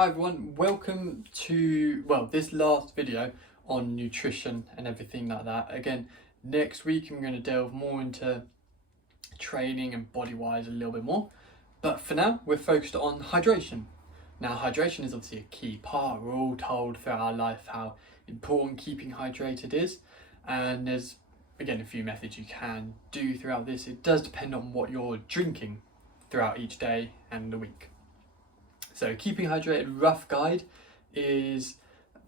Hi everyone, welcome to, this last video on nutrition and everything like that. Again, next week I'm going to delve more into training and body-wise a little bit more. But for now, we're focused on hydration. Now, hydration is obviously a key part. We're all told throughout our life how important keeping hydrated is. And there's, again, a few methods you can do throughout this. It does depend on what you're drinking throughout each day and the week. So keeping hydrated, rough guide is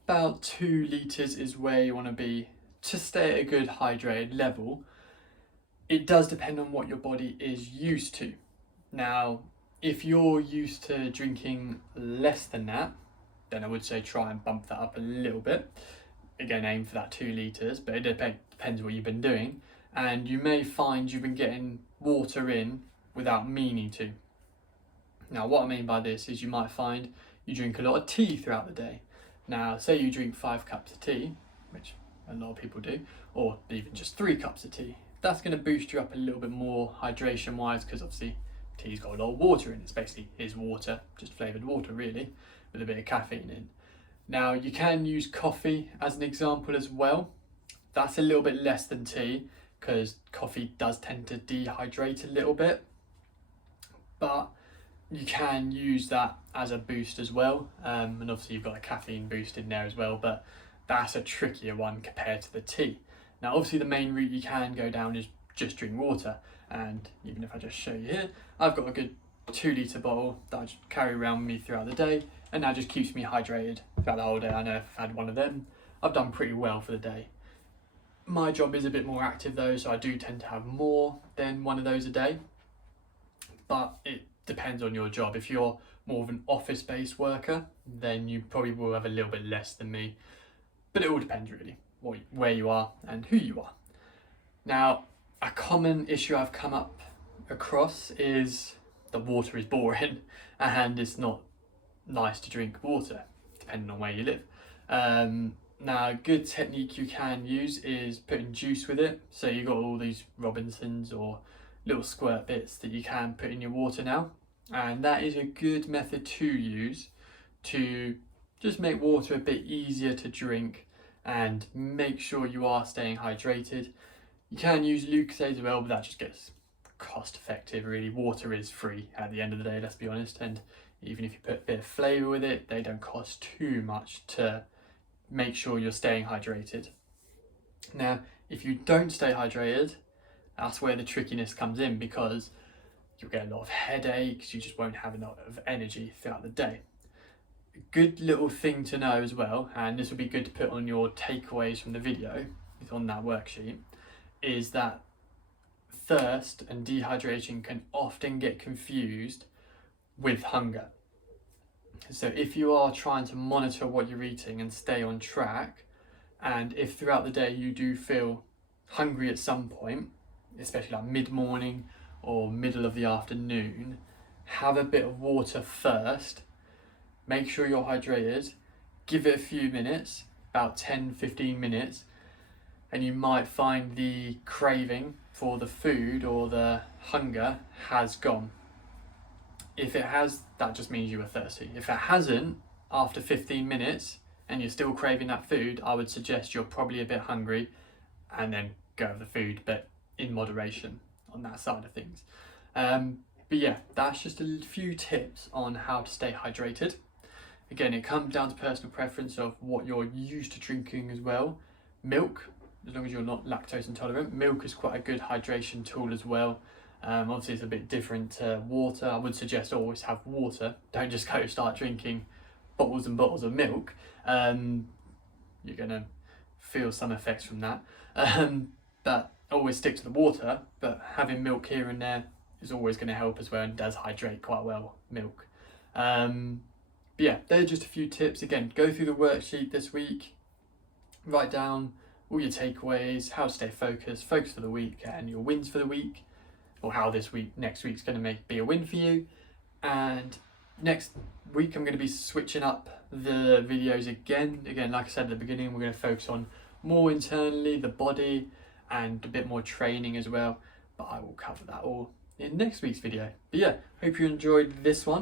about 2 litres is where you want to be to stay at a good hydrated level. It does depend on what your body is used to. Now, if you're used to drinking less than that, then I would say try and bump that up a little bit. Again, aim for that 2 litres, but it depends what you've been doing. And you may find you've been getting water in without meaning to. Now, what I mean by this is you might find you drink a lot of tea throughout the day. Now, say you drink 5 cups of tea, which a lot of people do, or even just 3 cups of tea. That's going to boost you up a little bit more hydration-wise, because obviously tea's got a lot of water in it. It's basically is water, just flavoured water really, with a bit of caffeine in. Now, you can use coffee as an example as well. That's a little bit less than tea, because coffee does tend to dehydrate a little bit. But you can use that as a boost as well, and obviously you've got a caffeine boost in there as well, but that's a trickier one compared to the tea. Now obviously the main route you can go down is just drink water, and even if I just show you here, I've got a good 2 litre bottle that I just carry around with me throughout the day, and that just keeps me hydrated throughout the whole day. I know if I've had one of them, I've done pretty well for the day. My job is a bit more active though, so I do tend to have more than one of those a day, but it depends on your job. If you're more of an office-based worker, then you probably will have a little bit less than me, but it all depends really where you are and who you are. Now, a common issue I've come up across is the water is boring and it's not nice to drink water, depending on where you live. Now, a good technique you can use is putting juice with it. So you've got all these Robinsons or little squirt bits that you can put in your water now, and that is a good method to use to just make water a bit easier to drink and make sure you are staying hydrated. You can use Lucozade as well, but that just gets cost effective really. Water is free at the end of the day, let's be honest, and even if you put a bit of flavour with it, they don't cost too much to make sure you're staying hydrated. Now, if you don't stay hydrated, that's where the trickiness comes in, because you'll get a lot of headaches, you just won't have enough of energy throughout the day. A good little thing to know as well, and this will be good to put on your takeaways from the video, it's on that worksheet, is that thirst and dehydration can often get confused with hunger. So if you are trying to monitor what you're eating and stay on track, and if throughout the day you do feel hungry at some point, especially like mid-morning or middle of the afternoon, have a bit of water first, make sure you're hydrated, give it a few minutes, about 10-15 minutes, and you might find the craving for the food or the hunger has gone. If it has, that just means you were thirsty. If it hasn't, after 15 minutes and you're still craving that food, I would suggest you're probably a bit hungry, and then go with the food, but in moderation on that side of things. But yeah, that's just a few tips on how to stay hydrated. Again, it comes down to personal preference of what you're used to drinking as well. Milk, as long as you're not lactose intolerant, milk is quite a good hydration tool as well. Obviously it's a bit different to water. I would suggest always have water. Don't just go start drinking bottles and bottles of milk. You're gonna feel some effects from that. But always stick to the water, but having milk here and there is always going to help as well, and does hydrate quite well, milk. But yeah, they're just a few tips. Again, go through the worksheet this week, write down all your takeaways, how to stay focused for the week, and your wins for the week, or how next week's going to be a win for you. And next week I'm going to be switching up the videos again. Like I said at the beginning, we're going to focus on more internally, the body, and a bit more training as well, but I will cover that all in next week's video. But yeah, hope you enjoyed this one.